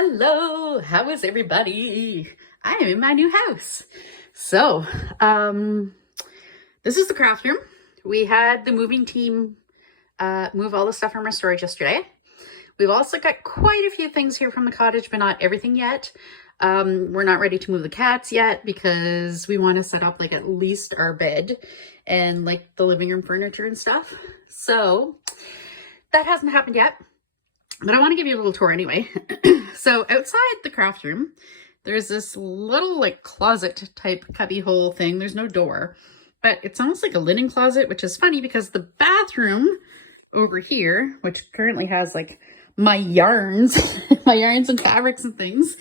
Hello, how is everybody? I am in my new house. So, this is the craft room. We had the moving team move all the stuff from our storage yesterday. We've also got quite a few things here from the cottage, but not everything yet. We're not ready to move the cats yet because we want to set up like at least our bed and like the living room furniture and stuff. So that hasn't happened yet, but I want to give you a little tour anyway. So outside the craft room, there's this little like closet type cubby hole thing. There's no door, but it's almost like a linen closet, which is funny because the bathroom over here, which currently has like my yarns, my yarns and fabrics and things.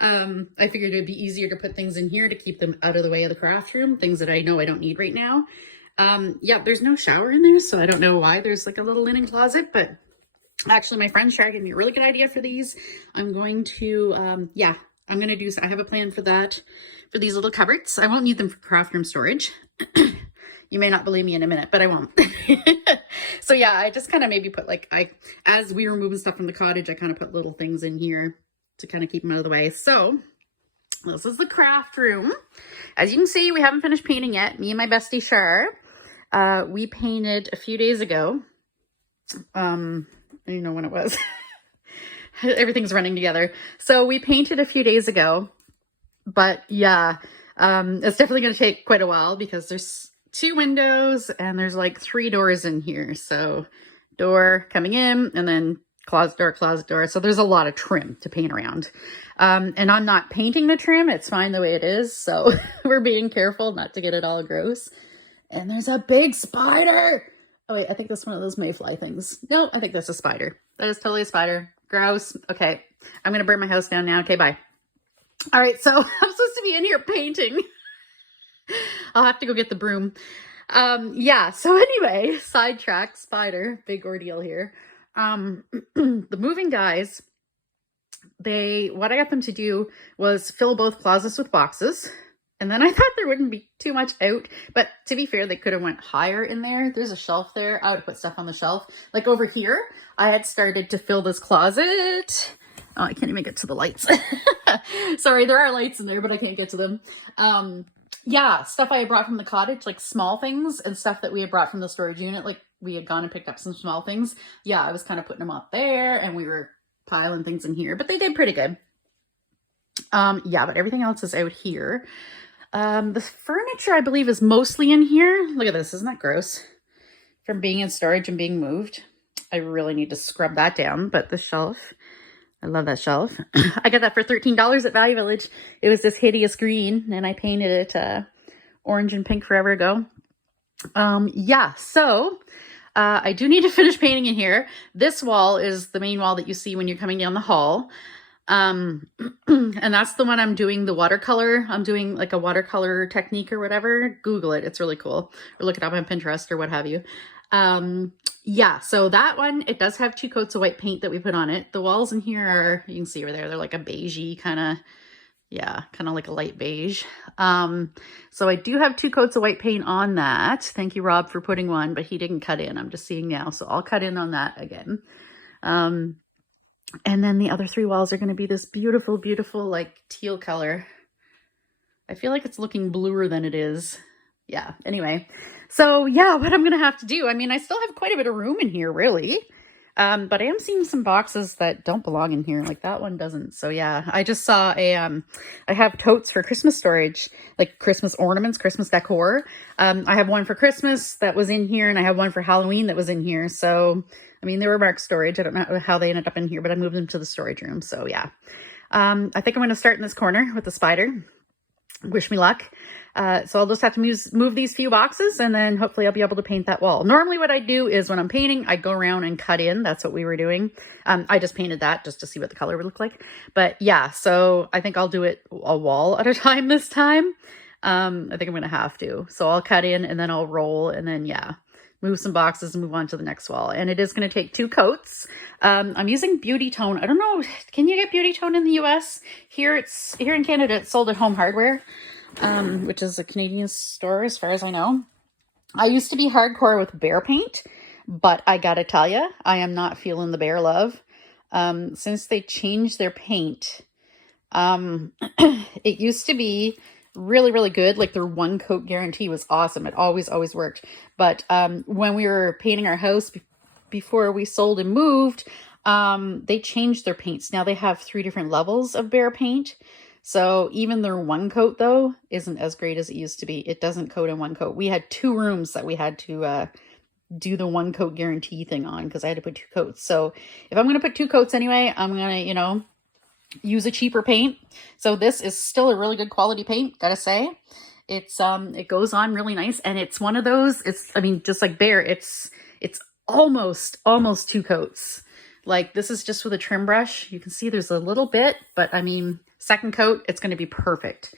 I figured it'd be easier to put things in here to keep them out of the way of the craft room, things that I know I don't need right now. Yeah, there's no shower in there, so I don't know why there's like a little linen closet, but actually my friend Shar gave me a really good idea for these. I'm going to, I'm going to do, I have a plan for that, for these little cupboards. I won't need them for craft room storage. You may not believe me in a minute, but I won't. So yeah, I just kind of maybe put like, as we were moving stuff from the cottage, I kind of put little things in here to kind of keep them out of the way. So this is the craft room. As you can see, we haven't finished painting yet. Me and my bestie Shar, we painted a few days ago. I don't know when it was. Everything's running together. So we painted a few days ago, but yeah, it's definitely going to take quite a while because there's 2 windows and there's like 3 doors in here. So door coming in and then closet door. So there's a lot of trim to paint around. And I'm not painting the trim. It's fine the way it is. So we're being careful not to get it all gross. And there's a big spider. Oh wait, I think that's one of those mayfly things. No, I think that's a spider. That is totally a spider. Gross. Okay, I'm gonna burn my house down now. Okay, bye. All right, so I'm supposed to be in here painting. I'll have to go get the broom. Yeah, so anyway, sidetrack, spider, big ordeal here. The moving guys, what I got them to do was fill both closets with boxes. And then I thought there wouldn't be too much out, but to be fair, they could have went higher in there. There's a shelf there. I would put stuff on the shelf. Like over here, I had started to fill this closet. Oh, I can't even get to the lights. Sorry, there are lights in there, but I can't get to them. Yeah, stuff I had brought from the cottage, like small things, and stuff that we had brought from the storage unit. Like we had gone and picked up some small things. Yeah, I was kind of putting them up there and we were piling things in here, but they did pretty good. Yeah, but everything else is out here. The furniture, I believe, is mostly in here. Look at this. Isn't that gross? From being in storage and being moved. I really need to scrub that down. But the shelf, I love that shelf. I got that for $13 at Value Village. It was this hideous green, and I painted it orange and pink forever ago. Yeah, so I do need to finish painting in here. This wall is the main wall that you see when you're coming down the hall. And that's the one I'm doing the watercolor. I'm doing like a watercolor technique or whatever. Google it. It's really cool. Or look it up on Pinterest or what have you. Yeah, so that one, it does have 2 coats of white paint that we put on it. The walls in here are, you can see over there, they're like a beigey kind of, yeah, kind of like a light beige. So I do have 2 coats of white paint on that. Thank you, Rob, for putting one, but he didn't cut in. I'm just seeing now. So I'll cut in on that again. And then the other 3 walls are going to be this beautiful, beautiful, like teal color. I feel like it's looking bluer than it is. Yeah, anyway. So yeah, what I'm going to have to do, I mean, I still have quite a bit of room in here, really. But I am seeing some boxes that don't belong in here. Like that one doesn't. So yeah, I just saw I have totes for Christmas storage, like Christmas ornaments, Christmas decor. I have one for Christmas that was in here and I have one for Halloween that was in here. So I mean, they were marked storage. I don't know how they ended up in here, but I moved them to the storage room. So yeah, I think I'm going to start in this corner with the spider. Wish me luck. So I'll just have to move these few boxes and then hopefully I'll be able to paint that wall. Normally what I do is when I'm painting, I go around and cut in. That's what we were doing. I just painted that just to see what the color would look like. But yeah, so I think I'll do it a wall at a time this time. I think I'm going to have to. So I'll cut in and then I'll roll and then yeah, move some boxes and move on to the next wall. And it is going to take 2 coats. I'm using Beauty Tone. I don't know. Can you get Beauty Tone in the US? Here in Canada, it's sold at Home Hardware, which is a Canadian store as far as I know. I used to be hardcore with Behr paint, but I gotta tell you, I am not feeling the Behr love. since they changed their paint. It used to be really, really good. Like their one coat guarantee was awesome. It always worked. But when we were painting our house before we sold and moved, they changed their paints. Now they have 3 different levels of Behr paint. So even their one coat though isn't as great as it used to be. It doesn't coat in one coat. We had 2 rooms that we had to do the one coat guarantee thing on because I had to put 2 coats. So if I'm going to put 2 coats anyway, I'm going to, you know, use a cheaper paint. So this is still a really good quality paint, gotta say. It's it goes on really nice, and it's one of those, it's, I mean, just like Behr, it's almost 2 coats. Like this is just with a trim brush. You can see there's a little bit, but I mean, second coat, it's going to be perfect.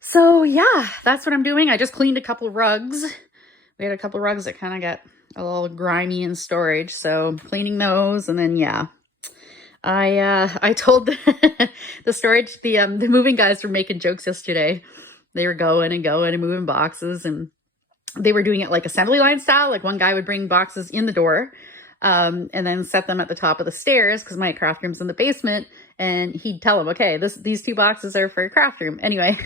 So yeah, that's what I'm doing. I just cleaned a couple of rugs. We had a couple of rugs that kind of got a little grimy in storage. So cleaning those, and then yeah, I told the storage, the moving guys were making jokes yesterday. They were going and moving boxes, and they were doing it like assembly line style. Like one guy would bring boxes in the door, and then set them at the top of the stairs because my craft room's in the basement, and he'd tell them, okay, these 2 boxes are for a craft room. Anyway,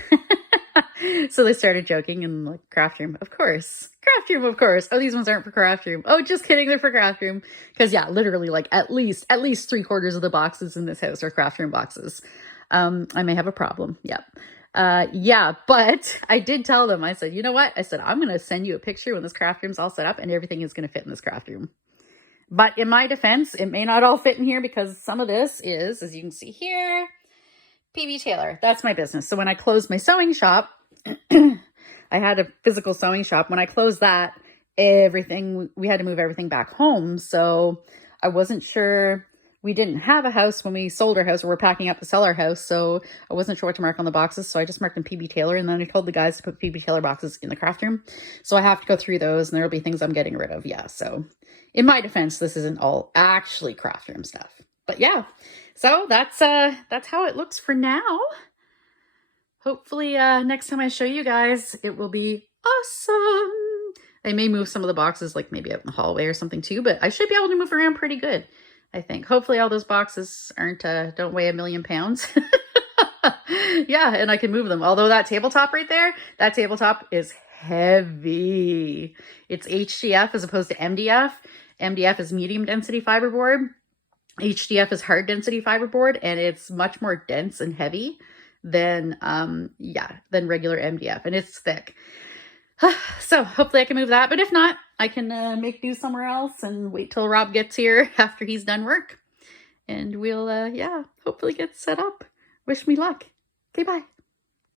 so they started joking and like, craft room, of course. Craft room, of course. Oh, these ones aren't for craft room. Oh, just kidding, they're for craft room. Because yeah, literally like at least 3/4 of the boxes in this house are craft room boxes. I may have a problem. Yep. Yeah, but I did tell them, I said, you know what? I said, I'm going to send you a picture when this craft room's all set up and everything is going to fit in this craft room. But in my defense, it may not all fit in here because some of this is, as you can see here, PB Taylor. That's my business. So when I closed my sewing shop, I had a physical sewing shop. When I closed that, we had to move everything back home. So I wasn't sure. We didn't have a house when we sold our house, or we're packing up to sell our house. So I wasn't sure what to mark on the boxes. So I just marked them PB Taylor. And then I told the guys to put PB Taylor boxes in the craft room. So I have to go through those, and there'll be things I'm getting rid of. Yeah. So in my defense, this isn't all actually craft room stuff, but yeah. So that's how it looks for now. Hopefully next time I show you guys, it will be awesome. I may move some of the boxes, like maybe out in the hallway or something too, but I should be able to move around pretty good, I think. Hopefully all those boxes don't weigh 1,000,000 pounds. Yeah, and I can move them. Although that tabletop right there, that tabletop is heavy. It's HDF as opposed to MDF. MDF is medium density fiberboard. HDF is hard density fiberboard, and it's much more dense and heavy than regular MDF, and it's thick. So hopefully I can move that, but if not, I can make do somewhere else and wait till Rob gets here after he's done work, and we'll hopefully get set up. Wish me luck. Okay, bye.